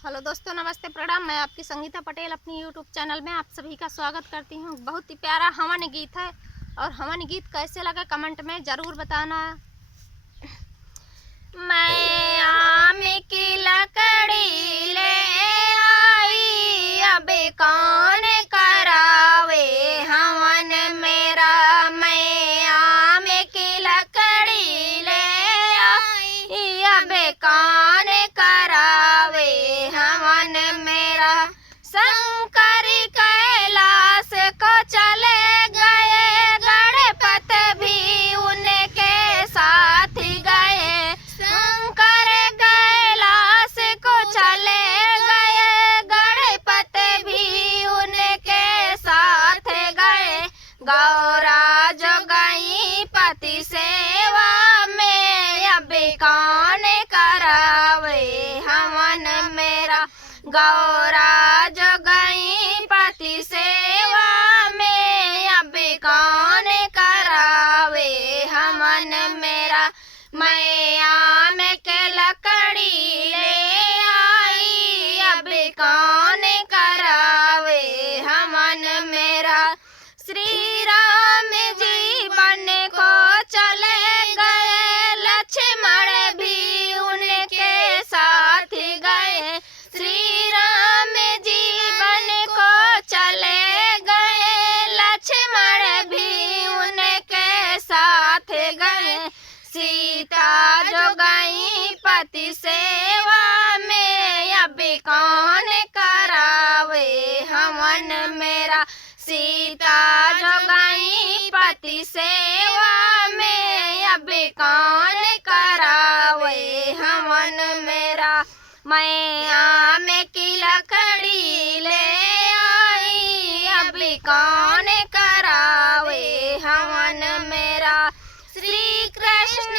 Hello दोस्तों, नमस्ते, प्रणाम। मैं आपकी संगीता पटेल अपनी यूट्यूब चैनल में आप सभी का स्वागत करती हूँ। बहुत ही प्यारा हवन गीत है और हवन गीत कैसे लगा कमेंट में ज़रूर बताना। मैं आम की लकड़ी ले आई, अब कौन करावे हवन मेरा। मैं आम की लकड़ी ले आई, अब कौन करावे हवन मेरा। शंकर कैलाश को चले गए, गणपति भी उनके साथ गए। शंकर कैलाश को चले गए, गणपति भी उनके साथ गए। गौरा जो गई पति सेवा में, अब कौन करावे हवन मेरा। गौरा जो गई पति सेवा में, अब कौन करावे हवन मेरा। मैं आम के लकड़ी ले आई, अब कौन करावे हवन मेरा। श्री राम जी बन को चले गए, लक्ष्मण भी उनके साथ गए। श्री राम जी बन को चले गए, लक्ष्मण भी उनके साथ गए। सीता जो गई पति सेवा में, अब कौन करावे हवन मेरा। सीता जो गई पति सेवा में, अब कौन करावे हवन मेरा। मैं आम की लकड़ी ले आई, अब कौन करावे हवन मेरा। श्री कृष्ण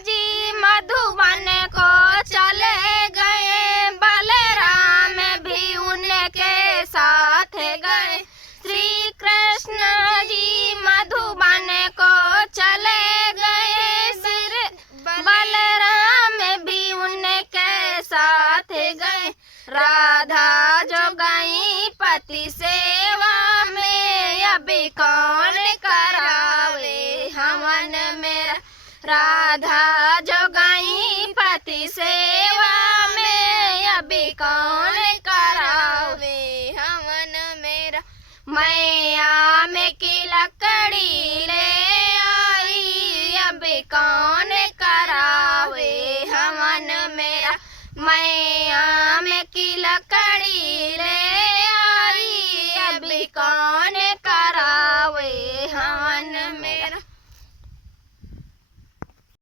जी मधुबन को चले गए, बलराम भी उनके साथ गए। श्री कृष्ण जी मधुबन को चले गए, बलराम भी उनके साथ गए। राधा जो गई पति सेवा में, अब कौन करावे हवन मेरा। राधा जो गई पति सेवा में, अब कौन करावे हवन मेरा। मैं आम की लकड़ी ले आई, अब कौन करावे हवन मेरा। मैं